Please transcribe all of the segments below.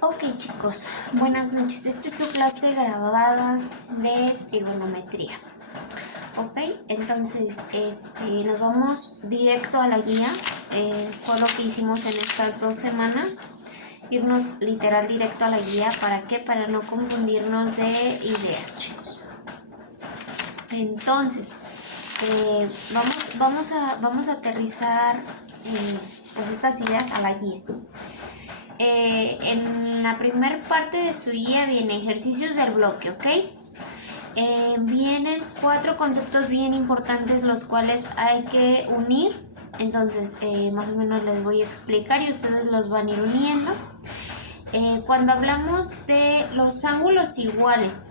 Ok chicos, buenas noches. Esta es su clase grabada de trigonometría. Ok, entonces nos vamos directo a la guía. Fue lo que hicimos en estas 2 semanas. Irnos literal directo a la guía. ¿Para qué? Para no confundirnos de ideas, chicos. Entonces, vamos a aterrizar pues estas ideas a la guía. En la primera parte de su guía viene ejercicios del bloque, ¿ok? Vienen 4 conceptos bien importantes los cuales hay que unir. Entonces, más o menos les voy a explicar y ustedes los van a ir uniendo. Cuando hablamos de los ángulos iguales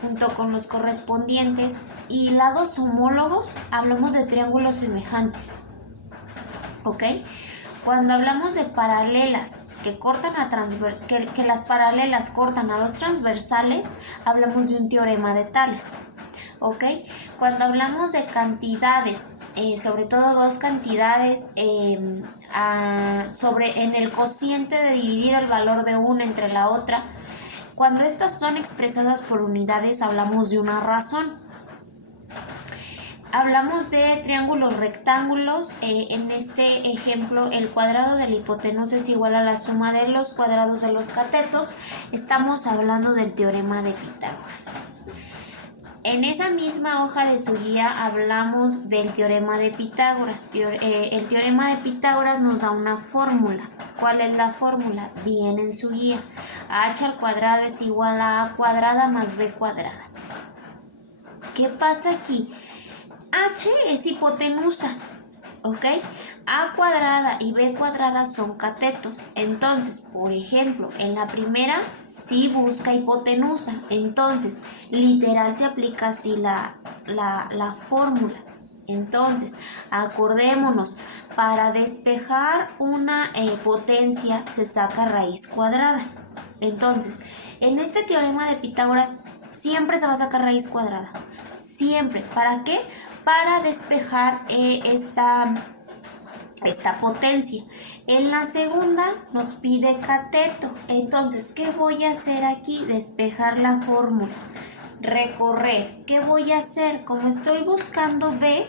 junto con los correspondientes y lados homólogos, hablamos de triángulos semejantes, ¿ok? Cuando hablamos de paralelas que cortan que las paralelas cortan a los transversales, hablamos de un teorema de Tales, ¿ok? Cuando hablamos de cantidades, sobre todo 2 cantidades, en el cociente de dividir el valor de una entre la otra, cuando estas son expresadas por unidades, hablamos de una razón. Hablamos de triángulos rectángulos. En este ejemplo, el cuadrado de la hipotenusa es igual a la suma de los cuadrados de los catetos. Estamos hablando del teorema de Pitágoras. En esa misma hoja de su guía hablamos del teorema de Pitágoras. El teorema de Pitágoras nos da una fórmula. ¿Cuál es la fórmula? Viene en su guía. H al cuadrado es igual a A cuadrada más B cuadrada. ¿Qué pasa aquí? H es hipotenusa, ¿ok? A cuadrada y B cuadrada son catetos. Entonces, por ejemplo, en la primera sí busca hipotenusa. Entonces, literal se aplica así la fórmula. Entonces, acordémonos, para despejar una potencia se saca raíz cuadrada. Entonces, en este teorema de Pitágoras siempre se va a sacar raíz cuadrada. Siempre. ¿Para qué? Para despejar esta potencia. En la segunda nos pide cateto. Entonces, ¿qué voy a hacer aquí? Despejar la fórmula. Recorrer. ¿Qué voy a hacer? Como estoy buscando B,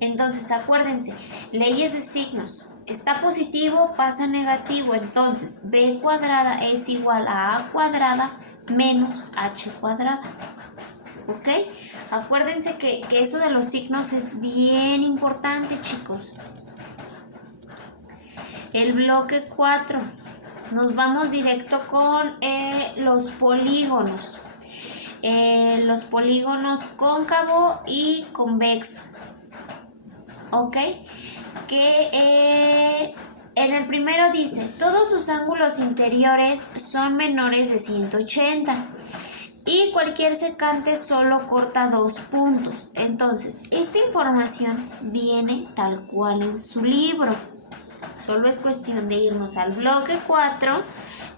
entonces acuérdense, leyes de signos. Está positivo, pasa negativo. Entonces, B cuadrada es igual a A cuadrada menos H cuadrada. ¿Ok? Acuérdense que eso de los signos es bien importante, chicos. El bloque 4. Nos vamos directo con los polígonos. Los polígonos cóncavo y convexo. ¿Ok? Que en el primero dice, todos sus ángulos interiores son menores de 180. Y cualquier secante solo corta 2 puntos. Entonces, esta información viene tal cual en su libro. Solo es cuestión de irnos al bloque 4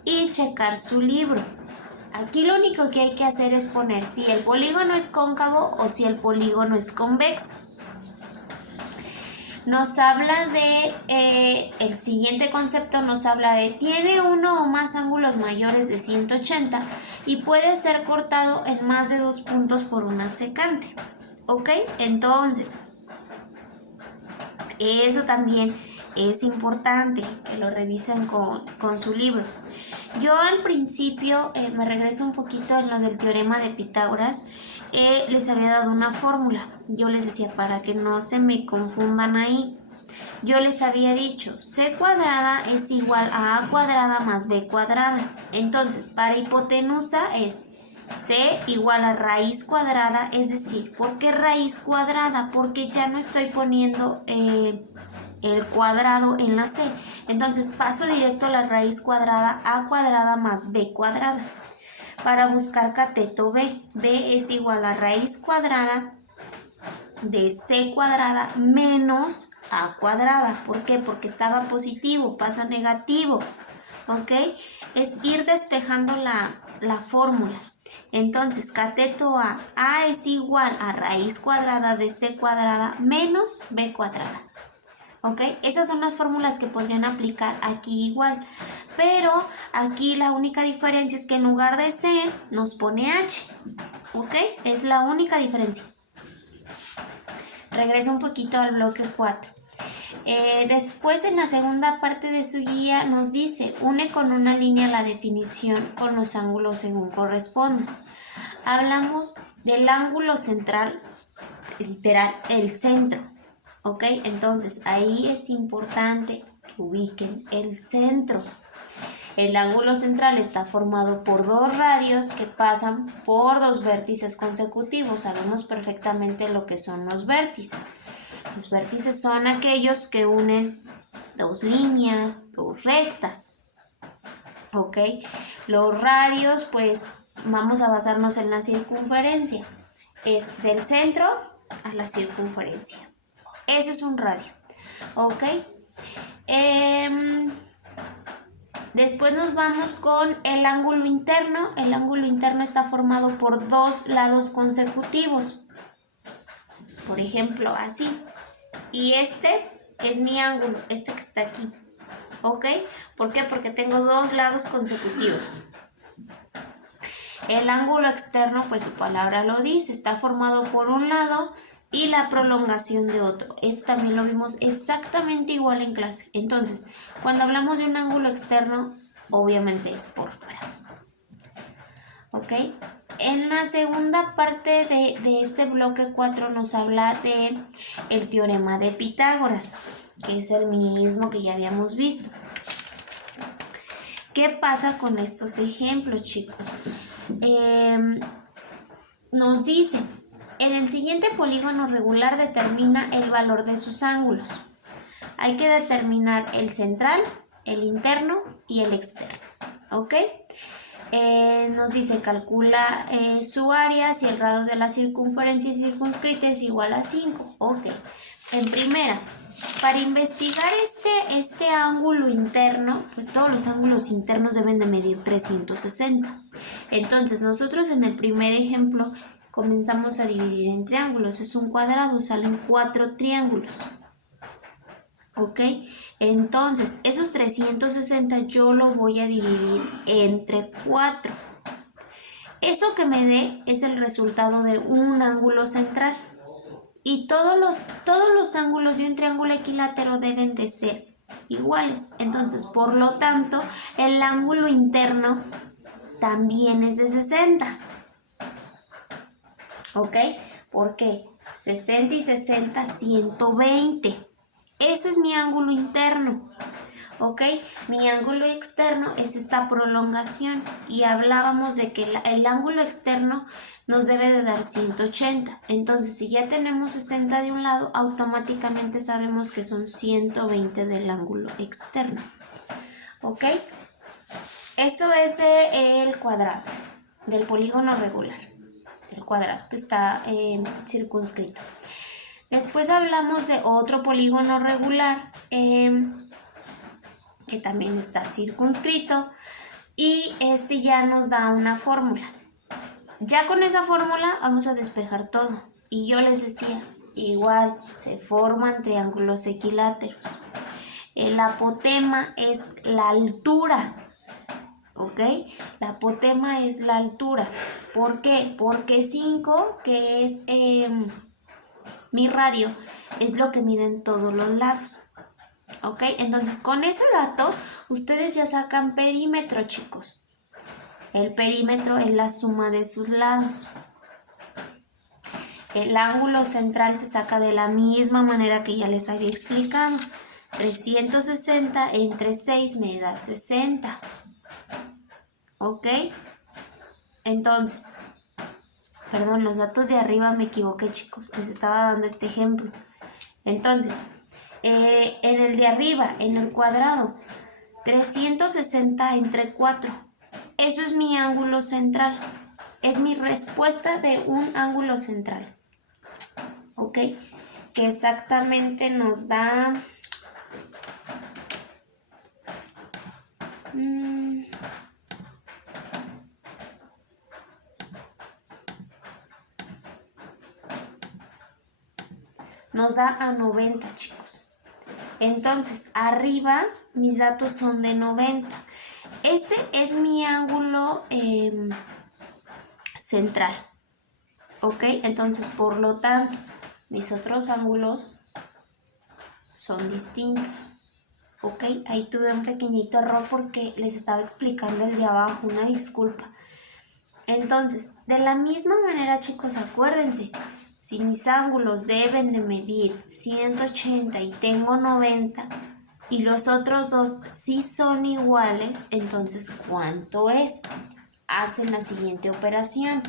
y checar su libro. Aquí lo único que hay que hacer es poner si el polígono es cóncavo o si el polígono es convexo. Nos habla de, el siguiente concepto nos habla de, tiene uno o más ángulos mayores de 180 y puede ser cortado en más de 2 puntos por una secante. ¿Ok? Entonces, eso también es importante que lo revisen con su libro. Yo al principio, me regreso un poquito en lo del teorema de Pitágoras, les había dado una fórmula. Yo les decía, para que no se me confundan ahí, yo les había dicho, C cuadrada es igual a A cuadrada más B cuadrada. Entonces, para hipotenusa es C igual a raíz cuadrada, es decir, ¿por qué raíz cuadrada? Porque ya no estoy poniendo el cuadrado en la C. Entonces paso directo a la raíz cuadrada, A cuadrada más B cuadrada. Para buscar cateto B, B es igual a raíz cuadrada de C cuadrada menos A cuadrada. ¿Por qué? Porque estaba positivo, pasa negativo. ¿Ok? Es ir despejando la fórmula. Entonces, cateto A es igual a raíz cuadrada de C cuadrada menos B cuadrada. ¿Ok? Esas son las fórmulas que podrían aplicar aquí igual. Pero aquí la única diferencia es que en lugar de C nos pone H. ¿Ok? Es la única diferencia. Regreso un poquito al bloque 4. Después en la segunda parte de su guía nos dice, une con una línea la definición con los ángulos según correspondan. Hablamos del ángulo central, literal, el centro. ¿Ok? Entonces ahí es importante que ubiquen el centro. El ángulo central está formado por dos radios que pasan por dos vértices consecutivos. Sabemos perfectamente lo que son los vértices. Los vértices son aquellos que unen dos líneas, dos rectas. ¿Ok? Los radios, pues vamos a basarnos en la circunferencia. Es del centro a la circunferencia. Ese es un radio. ¿Ok? Después nos vamos con el ángulo interno. El ángulo interno está formado por dos lados consecutivos. Por ejemplo, así. Y este es mi ángulo, este que está aquí. ¿Ok? ¿Por qué? Porque tengo dos lados consecutivos. El ángulo externo, pues su palabra lo dice, está formado por un lado y la prolongación de otro. Esto también lo vimos exactamente igual en clase. Entonces, cuando hablamos de un ángulo externo, obviamente es por fuera. ¿Ok? En la segunda parte de este bloque 4 nos habla de el teorema de Pitágoras, que es el mismo que ya habíamos visto. ¿Qué pasa con estos ejemplos, chicos? Nos dice, en el siguiente polígono regular determina el valor de sus ángulos. Hay que determinar el central, el interno y el externo. ¿Ok? Nos dice, calcula su área si el radio de la circunferencia circunscrita es igual a 5. Ok. En primera, para investigar este ángulo interno, pues todos los ángulos internos deben de medir 360. Entonces, nosotros en el primer ejemplo comenzamos a dividir en triángulos. Es un cuadrado, salen 4 triángulos. ¿Ok? Entonces, esos 360 yo lo voy a dividir entre 4. Eso que me dé es el resultado de un ángulo central. Y todos los ángulos de un triángulo equilátero deben de ser iguales. Entonces, por lo tanto, el ángulo interno también es de 60. ¿Ok? ¿Por qué? 60 y 60, 120. Ese es mi ángulo interno. ¿Ok? Mi ángulo externo es esta prolongación. Y hablábamos de que el ángulo externo nos debe de dar 180. Entonces, si ya tenemos 60 de un lado, automáticamente sabemos que son 120 del ángulo externo. ¿Ok? Eso es del cuadrado, del polígono regular, del cuadrado que está circunscrito. Después hablamos de otro polígono regular que también está circunscrito y este ya nos da una fórmula. Ya con esa fórmula vamos a despejar todo. Y yo les decía, igual se forman triángulos equiláteros. El apotema es la altura. ¿Ok? La apotema es la altura. ¿Por qué? Porque 5, que es mi radio, es lo que miden todos los lados. ¿Ok? Entonces, con ese dato, ustedes ya sacan perímetro, chicos. El perímetro es la suma de sus lados. El ángulo central se saca de la misma manera que ya les había explicado. 360 entre 6 me da 60. ¿Ok? Entonces, perdón, los datos de arriba me equivoqué, chicos. Les estaba dando este ejemplo. Entonces, en el de arriba, en el cuadrado, 360 entre 4. Eso es mi ángulo central. Es mi respuesta de un ángulo central. ¿Ok? Que exactamente nos da... nos da a 90, chicos. Entonces, arriba mis datos son de 90. Ese es mi ángulo central. ¿Ok? Entonces, por lo tanto, mis otros ángulos son distintos. ¿Ok? Ahí tuve un pequeñito error porque les estaba explicando el de abajo, una disculpa. Entonces, de la misma manera, chicos, acuérdense, si mis ángulos deben de medir 180 y tengo 90 y los otros dos sí son iguales, entonces, ¿cuánto es? Hacen la siguiente operación.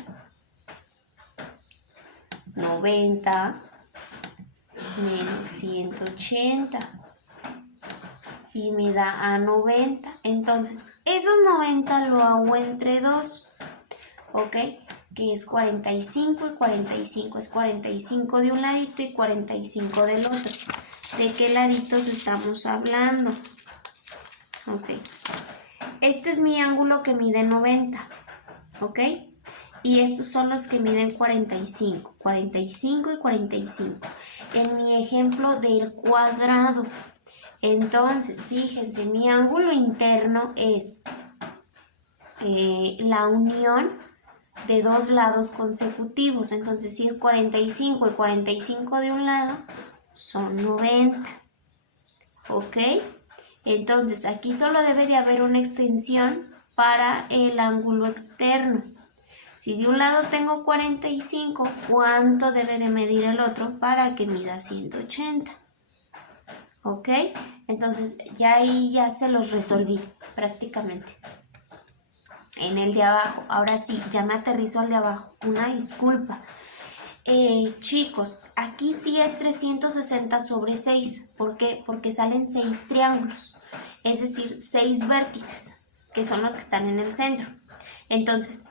90 menos 180 y me da a 90. Entonces, esos 90 lo hago entre 2. ¿Ok? Que es 45 y 45. Es 45 de un ladito y 45 del otro. ¿De qué laditos estamos hablando? Ok. Este es mi ángulo que mide 90. ¿Ok? Y estos son los que miden 45. 45 y 45. En mi ejemplo del cuadrado. Entonces, fíjense, mi ángulo interno es la unión de dos lados consecutivos. Entonces, si es 45 y 45 de un lado, son 90. ¿Ok? Entonces, aquí solo debe de haber una extensión para el ángulo externo. Si de un lado tengo 45, ¿cuánto debe de medir el otro para que mida 180? ¿Ok? Entonces, ya ahí ya se los resolví prácticamente. En el de abajo, ahora sí, ya me aterrizo al de abajo, una disculpa. Chicos, aquí sí es 360 sobre 6. ¿Por qué? Porque salen 6 triángulos, es decir, 6 vértices, que son los que están en el centro. Entonces,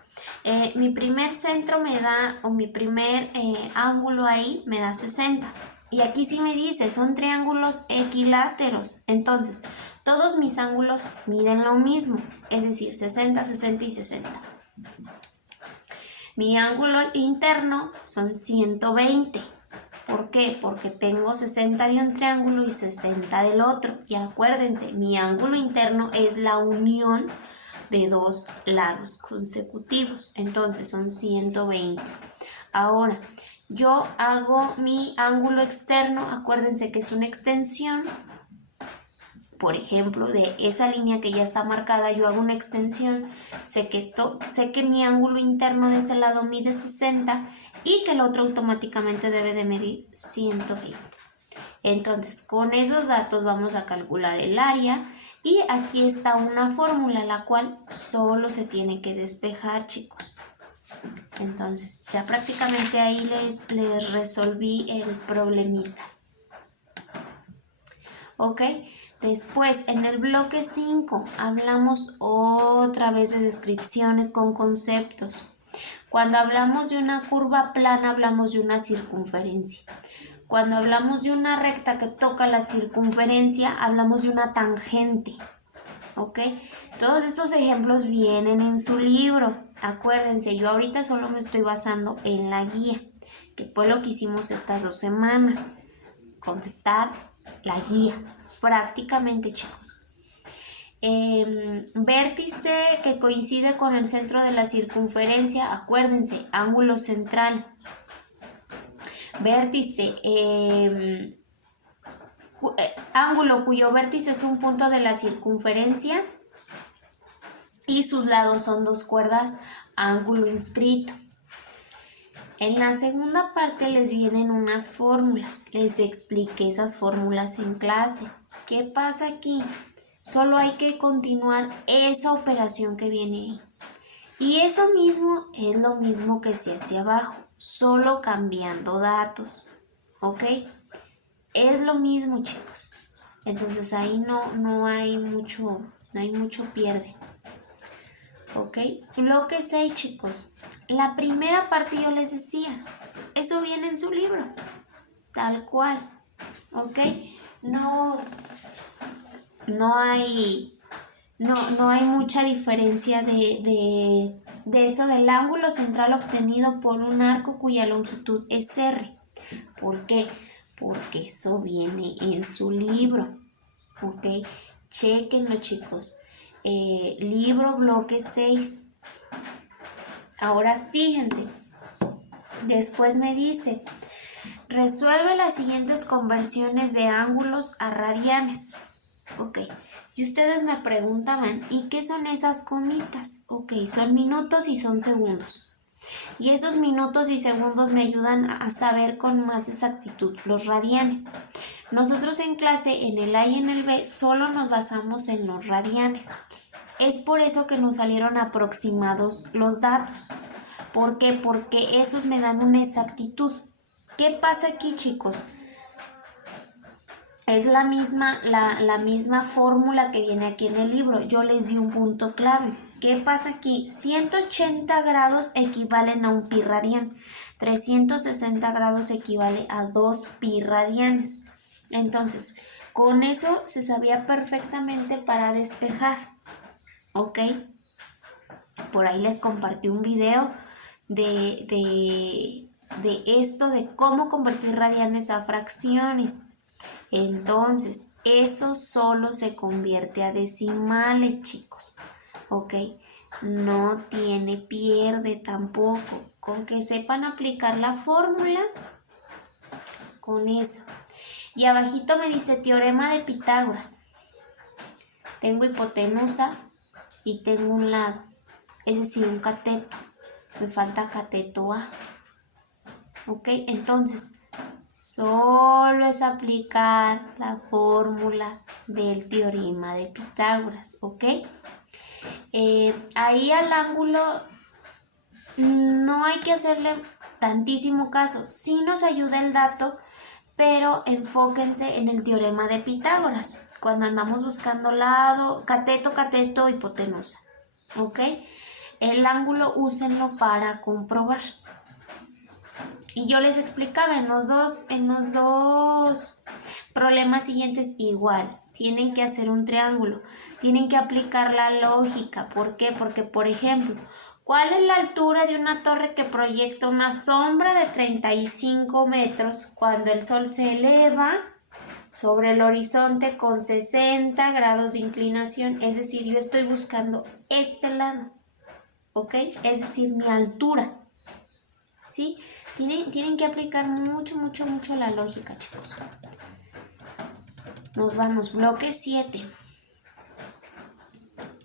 mi primer centro me da, o mi primer ángulo ahí me da 60. Y aquí sí me dice, son triángulos equiláteros. Entonces, todos mis ángulos miden lo mismo, es decir, 60, 60 y 60. Mi ángulo interno son 120. ¿Por qué? Porque tengo 60 de un triángulo y 60 del otro. Y acuérdense, mi ángulo interno es la unión de dos lados consecutivos. Entonces son 120. Ahora, yo hago mi ángulo externo. Acuérdense que es una extensión. Por ejemplo, de esa línea que ya está marcada, yo hago una extensión, sé que mi ángulo interno de ese lado mide 60 y que el otro automáticamente debe de medir 120. Entonces, con esos datos vamos a calcular el área y aquí está una fórmula, la cual solo se tiene que despejar, chicos. Entonces, ya prácticamente ahí les resolví el problemita. ¿Ok? Después, en el bloque 5, hablamos otra vez de descripciones con conceptos. Cuando hablamos de una curva plana, hablamos de una circunferencia. Cuando hablamos de una recta que toca la circunferencia, hablamos de una tangente. ¿Ok? Todos estos ejemplos vienen en su libro. Acuérdense, yo ahorita solo me estoy basando en la guía, que fue lo que hicimos estas 2 semanas. Contestar la guía. Prácticamente, chicos. Vértice que coincide con el centro de la circunferencia, acuérdense, ángulo central. Vértice, ángulo cuyo vértice es un punto de la circunferencia y sus lados son 2 cuerdas, ángulo inscrito. En la segunda parte les vienen unas fórmulas, les expliqué esas fórmulas en clase. ¿Qué pasa aquí? Solo hay que continuar esa operación que viene ahí. Y eso mismo es lo mismo que se hace abajo, solo cambiando datos. ¿Ok? Es lo mismo, chicos. Entonces ahí no hay mucho pierde. ¿Ok? Bloque 6, chicos. La primera parte yo les decía, eso viene en su libro, tal cual. ¿Ok? No hay mucha diferencia de eso del ángulo central obtenido por un arco cuya longitud es R. ¿Por qué? porque eso viene en su libro, ¿ok? Chéquenlo, chicos. Libro bloque 6. Ahora fíjense, después me dice, resuelve las siguientes conversiones de ángulos a radianes. Ok, y ustedes me preguntaban, ¿y qué son esas comitas? Ok, son minutos y son segundos. Y esos minutos y segundos me ayudan a saber con más exactitud los radianes. Nosotros en clase, en el A y en el B, solo nos basamos en los radianes. Es por eso que nos salieron aproximados los datos. ¿Por qué? Porque esos me dan una exactitud. ¿Qué pasa aquí, chicos? Es la misma fórmula que viene aquí en el libro. Yo les di un punto clave. ¿Qué pasa aquí? 180 grados equivalen a un pi radian. 360 grados equivale a 2 pi radianes. Entonces, con eso se sabía perfectamente para despejar. ¿Ok? Por ahí les compartí un video de esto, de cómo convertir radianes a fracciones. Entonces, eso solo se convierte a decimales, chicos. ¿Ok? No tiene pierde tampoco. Con que sepan aplicar la fórmula, con eso. Y abajito me dice teorema de Pitágoras. Tengo hipotenusa y tengo un lado, es decir, un cateto. Me falta cateto A. ¿Ok? Entonces, solo es aplicar la fórmula del teorema de Pitágoras, ¿ok? Ahí al ángulo no hay que hacerle tantísimo caso. Sí nos ayuda el dato, pero enfóquense en el teorema de Pitágoras cuando andamos buscando lado, cateto, hipotenusa, ¿ok? El ángulo úsenlo para comprobar. Y yo les explicaba en los dos problemas siguientes igual. Tienen que hacer un triángulo. Tienen que aplicar la lógica. ¿Por qué? Porque, por ejemplo, ¿cuál es la altura de una torre que proyecta una sombra de 35 metros cuando el sol se eleva sobre el horizonte con 60 grados de inclinación? Es decir, yo estoy buscando este lado, ¿ok? Es decir, mi altura, ¿sí? Tienen que aplicar mucho la lógica, chicos. Nos vamos, bloque 7.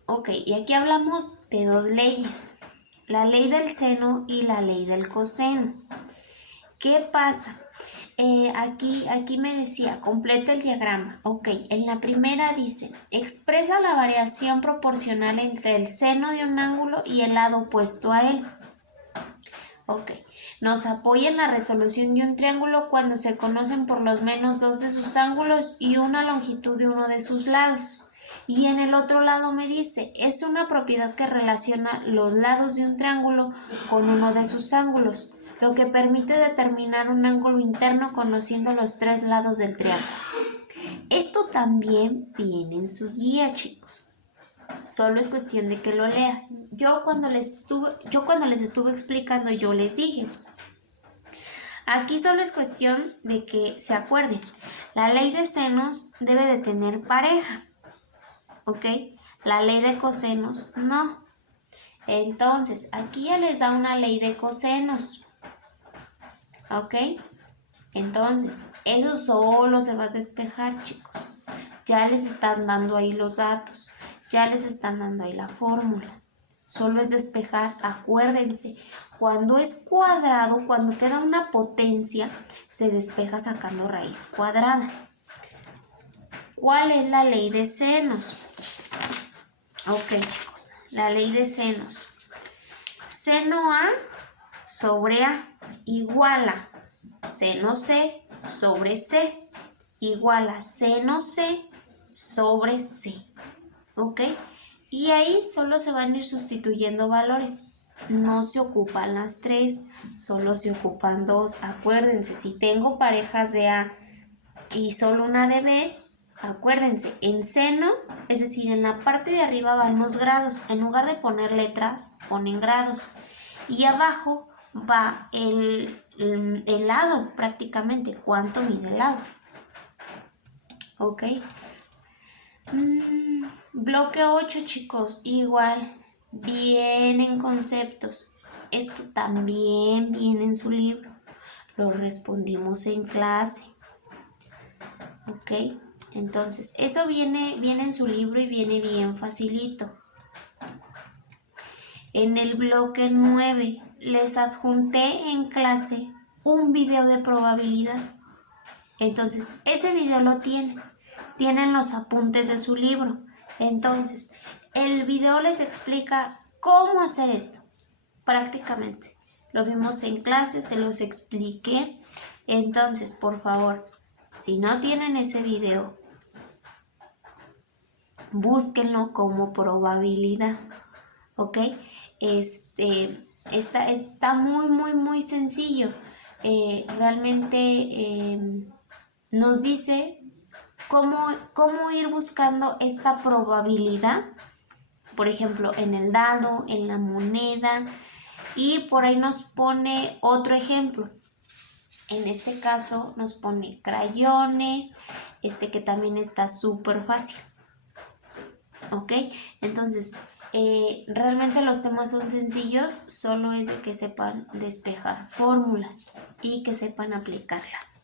Ok, y aquí hablamos de dos leyes. La ley del seno y la ley del coseno. ¿Qué pasa? Aquí me decía, completa el diagrama. Ok, en la primera dice, expresa la variación proporcional entre el seno de un ángulo y el lado opuesto a él. Ok. Nos apoya en la resolución de un triángulo cuando se conocen por lo menos dos de sus ángulos y una longitud de uno de sus lados. Y en el otro lado me dice, es una propiedad que relaciona los lados de un triángulo con uno de sus ángulos, lo que permite determinar un ángulo interno conociendo los tres lados del triángulo. Esto también viene en su guía, chicos. Solo es cuestión de que lo lean. Yo cuando les estuve explicando, yo les dije, aquí solo es cuestión de que se acuerden, la ley de senos debe de tener pareja, ¿ok? La ley de cosenos no. Entonces, aquí ya les da una ley de cosenos, ¿ok? Entonces, eso solo se va a despejar, chicos. Ya les están dando ahí los datos. Ya les están dando ahí la fórmula. Solo es despejar, acuérdense. Cuando es cuadrado, cuando queda una potencia, se despeja sacando raíz cuadrada. ¿Cuál es la ley de senos? Ok, chicos. La ley de senos. Seno A sobre A igual a seno C sobre C igual a seno C sobre C. ¿Ok? Y ahí solo se van a ir sustituyendo valores. No se ocupan las tres, solo se ocupan dos. Acuérdense, si tengo parejas de A y solo una de B, acuérdense, en seno, es decir, en la parte de arriba van los grados. En lugar de poner letras, ponen grados. Y abajo va el lado prácticamente, cuánto mide el lado. Ok. Bloque 8, chicos, igual, vienen conceptos. Esto también viene en su libro. Lo respondimos en clase. Ok. Entonces, eso viene en su libro y viene bien facilito. En el bloque 9 les adjunté en clase un video de probabilidad. Entonces, ese video lo tienen los apuntes de su libro. Entonces, el video les explica cómo hacer esto, prácticamente. Lo vimos en clase, se los expliqué. Entonces, por favor, si no tienen ese video, búsquenlo como probabilidad, ¿ok? Está muy sencillo. Realmente nos dice cómo ir buscando esta probabilidad, por ejemplo, en el dado, en la moneda, y por ahí nos pone otro ejemplo. En este caso nos pone crayones, que también está súper fácil. ¿Ok? Entonces, realmente los temas son sencillos, solo es de que sepan despejar fórmulas y que sepan aplicarlas.